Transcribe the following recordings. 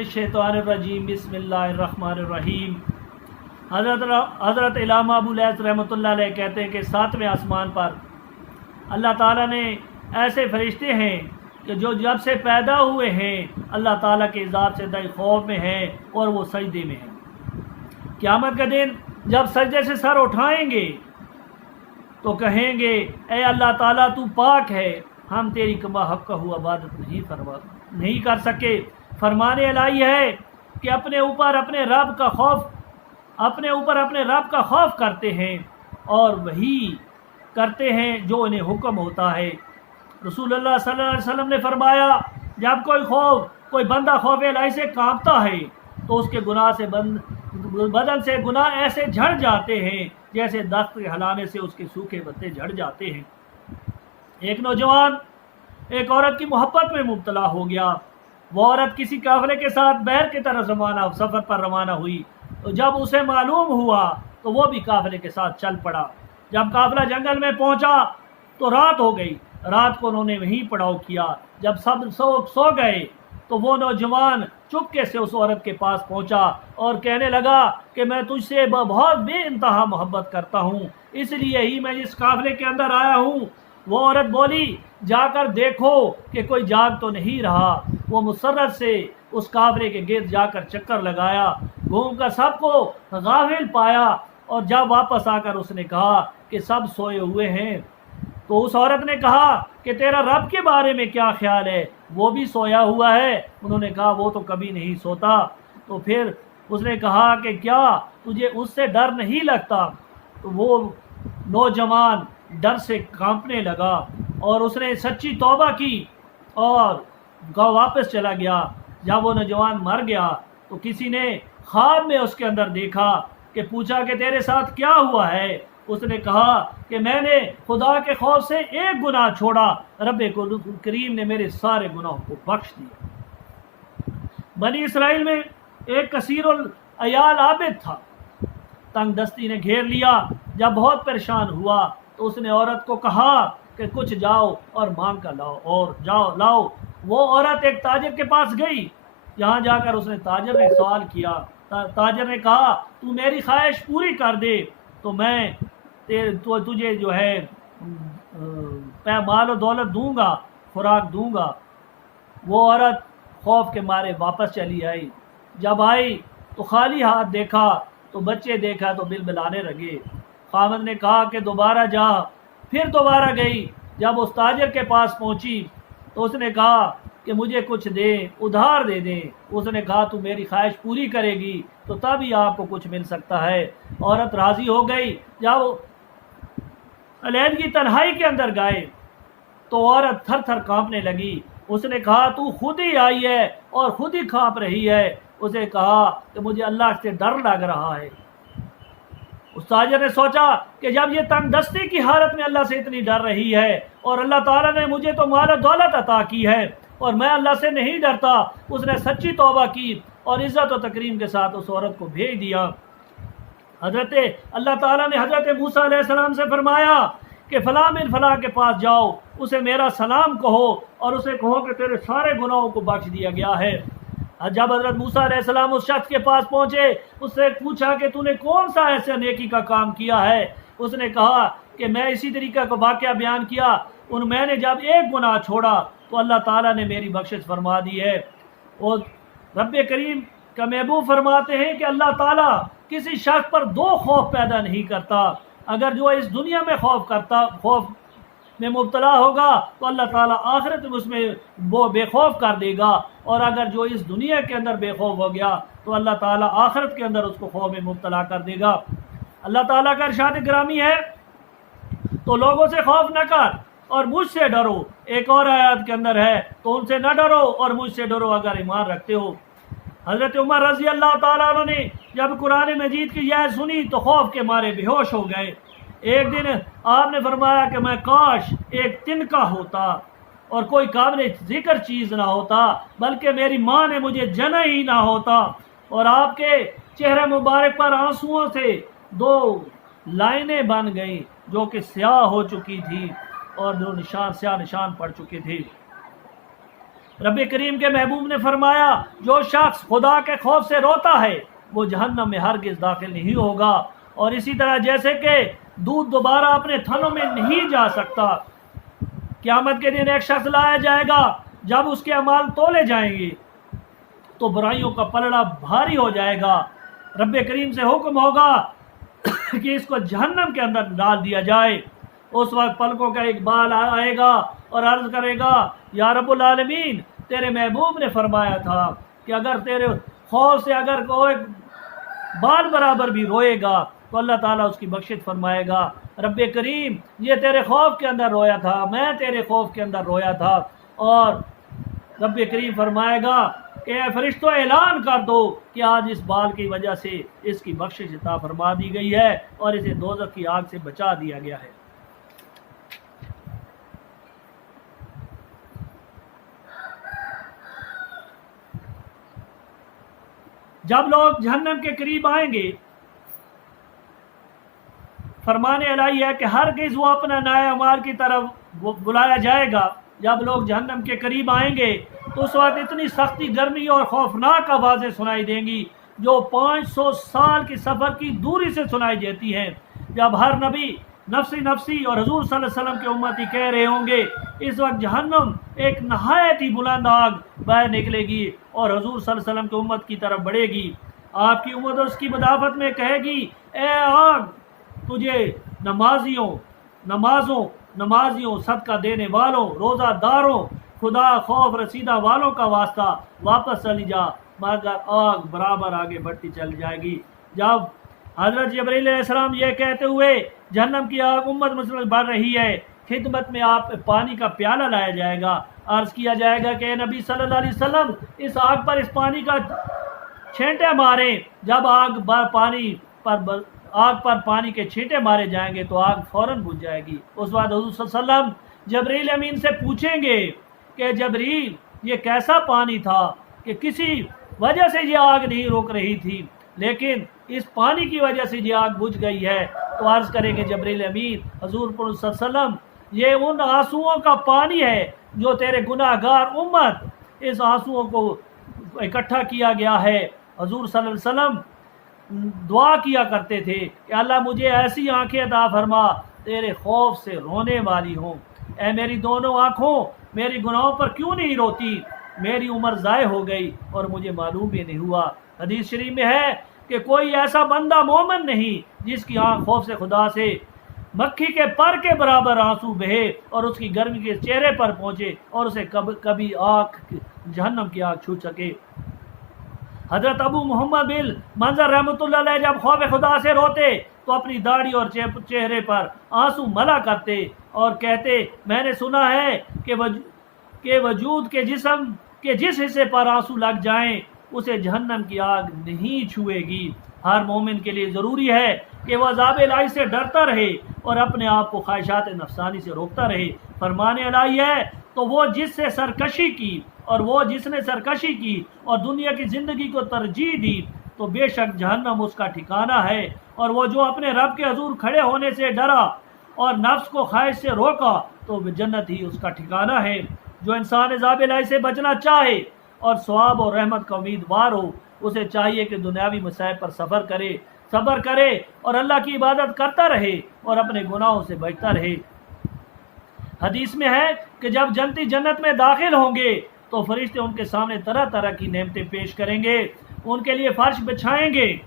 मिनश्शैतानिर्रजीम बिस्मिल्लाहिर्रहमानिर्रहीम। हज़रत इलामा अबू लैस रहमतुल्लाह अलैह कहते हैं कि 7वें आसमान पर अल्लाह ताला ने ऐसे फरिश्ते हैं कि जो जब से पैदा हुए हैं अल्लाह ताला के इज़ाब से दई खौफ में हैं और वो सजदे में हैं। क़यामत का दिन जब सजदे से सर उठाएंगे तो कहेंगे ए अल्लाह ताला तू पाक है, हम तेरी कमा हक़ का हुआ इबादत नहीं कर सके। फरमाने इलाही है कि अपने ऊपर अपने रब का खौफ करते हैं और वही करते हैं जो उन्हें हुक्म होता है। रसूलुल्लाह सल्लल्लाहु अलैहि वसल्लम ने फरमाया जब कोई बंदा खौफ इलाही से कांपता है तो उसके गुनाह से बदन से गुनाह ऐसे झड़ जाते हैं जैसे दस्त के हिलाने से उसके सूखे पत्ते झड़ जाते हैं। एक नौजवान एक औरत की मोहब्बत में मुब्तला हो गया। वो औरत किसी काफिले के साथ बहर की तरफ सफ़र पर रवाना हुई तो जब उसे मालूम हुआ तो वो भी काफिले के साथ चल पड़ा। जब काफिला जंगल में पहुंचा तो रात हो गई। रात को उन्होंने वहीं पड़ाव किया। जब सब सो गए तो वो नौजवान चुपके से उस औरत के पास पहुंचा और कहने लगा कि मैं तुझसे बहुत बेइंतहा मोहब्बत करता हूँ, इसलिए ही मैं इस काफिले के अंदर आया हूँ। वो औरत बोली जाकर देखो कि कोई जाग तो नहीं रहा। वो मुसर्रत से उस काफिले के गिर्द जाकर चक्कर लगाया, घूमकर सबको गाफिल पाया और जब वापस आकर उसने कहा कि सब सोए हुए हैं तो उस औरत ने कहा कि तेरा रब के बारे में क्या ख्याल है, वो भी सोया हुआ है। उन्होंने कहा वो तो कभी नहीं सोता। तो फिर उसने कहा कि क्या तुझे उससे डर नहीं लगता? तो वो नौजवान डर से कांपने लगा और उसने सच्ची तौबा की और वापस चला गया। जब वो नौजवान मर गया तो किसी ने ख्वाब में उसके अंदर देखा कि पूछा कि तेरे साथ क्या हुआ है? उसने कहा कि मैंने खुदा के खौफ से एक गुनाह छोड़ा, रब करीम ने मेरे सारे गुनाहों को बख्श दिया। बनी इसराइल में एक कसीरुल अयाल आबिद था। तंग दस्ती ने घेर लिया। जब बहुत परेशान हुआ तो उसने औरत को कहा कि कुछ जाओ और मांग कर लाओ। वो औरत एक ताजिर के पास गई। यहाँ जाकर उसने ताजिर ने सवाल किया। ताजिर ने कहा तू मेरी ख्वाहिश पूरी कर दे तो मैं तुझे जो है माल और दौलत दूंगा, खुराक दूंगा। वो औरत खौफ के मारे वापस चली आई। जब आई तो खाली हाथ देखा तो बच्चे देखा तो बिलबिलाने लगे। खामद ने कहा कि दोबारा जा। फिर दोबारा गई। जब उस ताजिर के पास पहुंची तो उसने कहा कि मुझे कुछ दे, उधार दे दे। उसने कहा तू मेरी ख्वाहिश पूरी करेगी तो तभी आपको कुछ मिल सकता है। औरत राज़ी हो गई। जब अलहदगी तन्हाई के अंदर गए तो औरत थर थर कांपने लगी। उसने कहा तू खुद ही आई है और खुद ही कांप रही है। उसे कहा कि मुझे अल्लाह से डर लग रहा है। उस ताजिर ने सोचा कि जब ये तंग दस्ती की हालत में अल्लाह से इतनी डर रही है और अल्लाह ताला ने मुझे तो माल दौलत अता की है और मैं अल्लाह से नहीं डरता। उसने सच्ची तौबा की और इज़्ज़त और तकरीम के साथ उस औरत को भेज दिया। अल्लाह ताला ने हज़रत मूसा अलैहिस्सलाम से फरमाया कि फ़लाँ बिन फ़लाँ के पास जाओ, उसे मेरा सलाम कहो और उसे कहो कि तेरे सारे गुनाहों को बख्श दिया गया है। जब हज़रत मूसा अलैहिस्सलाम उस शख्स के पास पहुँचे उससे पूछा कि तूने कौन सा ऐसे नेकी का काम किया है? उसने कहा कि मैं इसी तरीका का वाक़या बयान किया। मैंने जब एक गुनाह छोड़ा तो अल्लाह ताला ने मेरी बख्शिश फरमा दी है। और रब करीम का महबूब फरमाते हैं कि अल्लाह ताला किसी शख्स पर दो खौफ पैदा नहीं करता। अगर जो इस दुनिया में खौफ में मुब्तला होगा तो अल्लाह ताला आखिरत में उसमें वो बेखौफ कर देगा और अगर जो इस दुनिया के अंदर बेखौफ हो गया तो अल्लाह ताला आखिरत के अंदर उसको खौफ में मुब्तला कर देगा। अल्लाह ताला का इरशाद गिरामी है तो लोगों से खौफ न कर और मुझसे डरो। एक और आयत के अंदर है तो उनसे न डरो और मुझसे डरो अगर ईमान रखते हो। हज़रत उमर रज़ी अल्लाह ताला अन्हु ने जब कुरान मजीद की यह सुनी तो खौफ के मारे बेहोश हो गए। एक दिन आपने फरमाया कि मैं काश एक तिनका होता और कोई काबिल जिक्र चीज़ ना होता, बल्कि मेरी माँ ने मुझे जना ही ना होता। और आपके चेहरे मुबारक पर आंसुओं से दो लाइनें बन गई जो कि स्याह हो चुकी थी और जो स्याह निशान पड़ चुके थे। रब करीम के महबूब ने फरमाया जो शख्स खुदा के खौफ से रोता है वो जहन्नम में हरगिज़ दाखिल नहीं होगा। और इसी तरह जैसे कि दूध दोबारा अपने थनों में नहीं जा सकता, क़यामत के दिन एक शख्स लाया जाएगा, जब उसके अमाल तोले जाएंगे तो बुराइयों का पलड़ा भारी हो जाएगा। रब करीम से हुक्म होगा कि इसको जहन्नम के अंदर डाल दिया जाए। उस वक्त पलकों का एक बाल आएगा और अर्ज करेगा, या रब्बुल आलमीन, तेरे महबूब ने फरमाया था कि अगर तेरे खौफ से अगर कोई बाल बराबर भी रोएगा तो अल्लाह ताला उसकी बख्शिश फरमाएगा। रब करीम, ये तेरे खौफ के अंदर रोया था, मैं तेरे खौफ के अंदर रोया था। और रब करीम फरमाएगा कि फरिश्तों ऐलान कर दो कि आज इस बाल की वजह से इसकी बख्शिश अता फरमा दी गई है और इसे दोज़ख की आग से बचा दिया गया है। जब लोग जहन्नम के करीब आएंगे, फरमाने अलाई है कि हरगिज़ वो अपना नए अमाल की तरफ बुलाया जाएगा। जब लोग जहन्नम के करीब आएंगे तो उस वक्त इतनी सख्ती, गर्मी और खौफनाक आवाज़ें सुनाई देंगी जो 500 साल की सफ़र की दूरी से सुनाई देती हैं। जब हर नबी नफसी नफसी और हुजूर सल्लल्लाहु अलैहि वसल्लम के उम्मती कह रहे होंगे, इस वक्त जहन्नम एक नहायत ही बुलंद आग बाहर निकलेगी और हुजूर सल्लल्लाहु अलैहि वसल्लम की उम्मत की तरफ बढ़ेगी। आपकी उम्मत उसकी मदाफत में कहेगी, ए आग, तुझे नमाजियों, सदका देने वालों, रोज़ादारों, खुदा खौफ रसीदा वालों का वास्ता, वापस चली जा। मगर आग बराबर आगे बढ़ती चल जाएगी। जब हज़रत जिब्रील अलैहिस्सलाम ये कहते हुए जहन्नम की आग उम्मत मुसलमान बढ़ रही है, खिदमत में आप पानी का प्याला लाया जाएगा। अर्ज़ किया जाएगा कि नबी सल्लल्लाहु अलैहि वसल्लम इस आग पर इस पानी का छींटे मारें। जब आग पर पानी के छींटे मारे जाएंगे तो आग फौरन बुझ जाएगी। उस बाद हुज़ूर सल्लल्लाहु अलैहि वसल्लम जिब्रील अमीन से पूछेंगे कि जिब्रील, ये कैसा पानी था कि किसी वजह से ये आग नहीं रुक रही थी, लेकिन इस पानी की वजह से ये आग बुझ गई है। तो अर्ज़ करेंगे जिब्रील अमीन, हुज़ूर सल्लल्लाहु अलैहि वसल्लम, ये उन आंसुओं का पानी है जो तेरे गुनाहगार उम्मत, इस आंसुओं को इकट्ठा किया गया है। हुज़ूर सल्लल्लाहु अलैहि वसल्लम दुआ किया करते थे कि अल्लाह मुझे ऐसी आंखें अता फरमा तेरे खौफ से रोने वाली हों। ऐ मेरी दोनों आँखों, मेरी गुनाहों पर क्यों नहीं रोती? मेरी उम्र ज़ाय हो गई और मुझे मालूम भी नहीं हुआ। हदीस शरीफ में है कि कोई ऐसा बंदा मोमिन नहीं जिसकी आँख खौफ से खुदा से मक्खी के पर के बराबर आंसू बहे और उसकी गर्मी के चेहरे पर पहुँचे और उसे कभी आँख जहन्नम की आग छू सके। हज़रत अबू मोहम्मद बिन मंजर रहमतुल्लाह अलैह जब खौफ खुदा से रोते तो अपनी दाढ़ी और चेहरे पर आंसू मला करते और कहते, मैंने सुना है कि वजूद के जिस्म के जिस हिस्से पर आंसू लग जाएं उसे जहन्नम की आग नहीं छुएगी। हर मोमिन के लिए ज़रूरी है कि वह अज़ाब इलाही से डरता रहे और अपने आप को ख्वाहिशात नफसानी से रोकता रहे। फरमाने इलाही है, तो वो जिसने सरकशी की और दुनिया की ज़िंदगी को तरजीह दी तो बेशक जहन्नम उसका ठिकाना है। और वो जो अपने रब के हजूर खड़े होने से डरा और नफ्स को ख्वाहिश से रोका तो जन्नत ही उसका ठिकाना है। जो इंसान अज़ाब इलाही से बचना चाहे और सवाब और रहमत का उम्मीदवार हो, उसे चाहिए कि दुनियावी मसाइब पर सब्र करे और अल्लाह की इबादत करता रहे और अपने गुनाहों से बचता रहे। हदीस में है कि जब जन्नती जन्नत में दाखिल होंगे तो फरिश्ते उनके सामने तरह तरह की नेमतें पेश करेंगे, उनके लिए फर्श बिछाएंगे,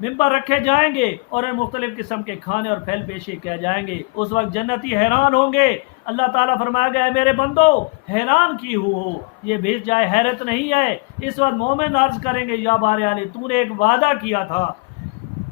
मिंबर रखे जाएंगे और मुख्तलिफ किस्म के खाने और फैल पेशे किए जाएंगे। उस वक्त जन्नती हैरान होंगे। अल्लाह ताला फरमाएगा, है मेरे बंदो, हैरान की हो, ये भेज जाए हैरत नहीं है। इस वक्त मोमिन अर्ज करेंगे, या बारे आले, तूने एक वादा किया था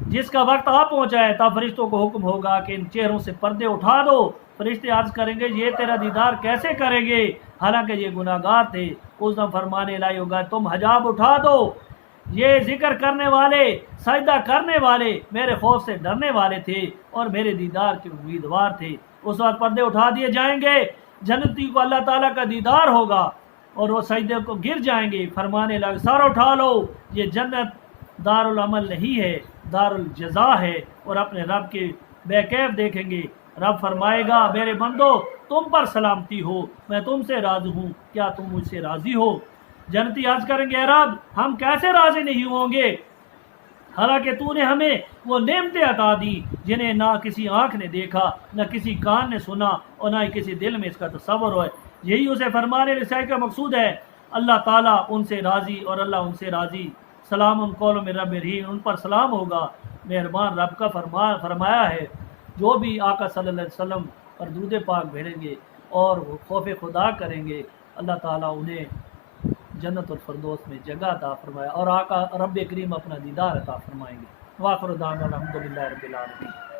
जिसका वक्त आ पहुँचा है। तब फरिश्तों को हुक्म होगा कि इन चेहरों से पर्दे उठा दो। फरिश्ते अर्ज करेंगे, ये तेरा दीदार कैसे करेंगे, हालांकि ये गुनाहगार थे। उस दम फरमाने लाई होगा, तुम हजाब उठा दो। ये जिक्र करने वाले, सजदा करने वाले मेरे खौफ से डरने वाले थे और मेरे दीदार के उम्मीदवार थे। उस वक्त पर्दे उठा दिए जाएंगे, जन्नती को अल्लाह ताला का दीदार होगा और वो सजदे को गिर जाएंगे। फरमाने लगे, सर उठा लो, ये जन्नत दारुल अमल नहीं है, दारुल जज़ा है। और अपने रब के बेकैफ देखेंगे। रब फरमाएगा, मेरे बंदो, तुम पर सलामती हो, मैं तुमसे राज़ी हूँ कि کیا تم مجھ سے راضی ہو؟ جنتی عرض کریں گے اے رب ہم کیسے راضی نہیں ہوں گے، حالانکہ تو نے ہمیں وہ نعمتیں عطا دی جنہیں نہ کسی آنکھ نے دیکھا، نہ کسی کان نے سنا، اور نہ ہی کسی دل میں اس کا تصور ہوئے۔ یہی اسے فرمانے رسائی کا مقصود ہے۔ اللہ تعالیٰ ان سے راضی اور اللہ ان سے راضی۔ سلام قول من رب رحیم، ان پر سلام ہوگا، مہربان رب کا فرمایا ہے۔ جو بھی آقا صلی اللہ علیہ وسلم پر درود پاک بھیجیں گے اور خوف خدا کریں گے، اللہ تعالیٰ انہیں جنت الفردوس میں جگہ عطا فرمایا، اور آقا رب کریم اپنا دیدار عطا فرمائیں گے۔ وآخر دعوانا الحمدللہ رب العالمین۔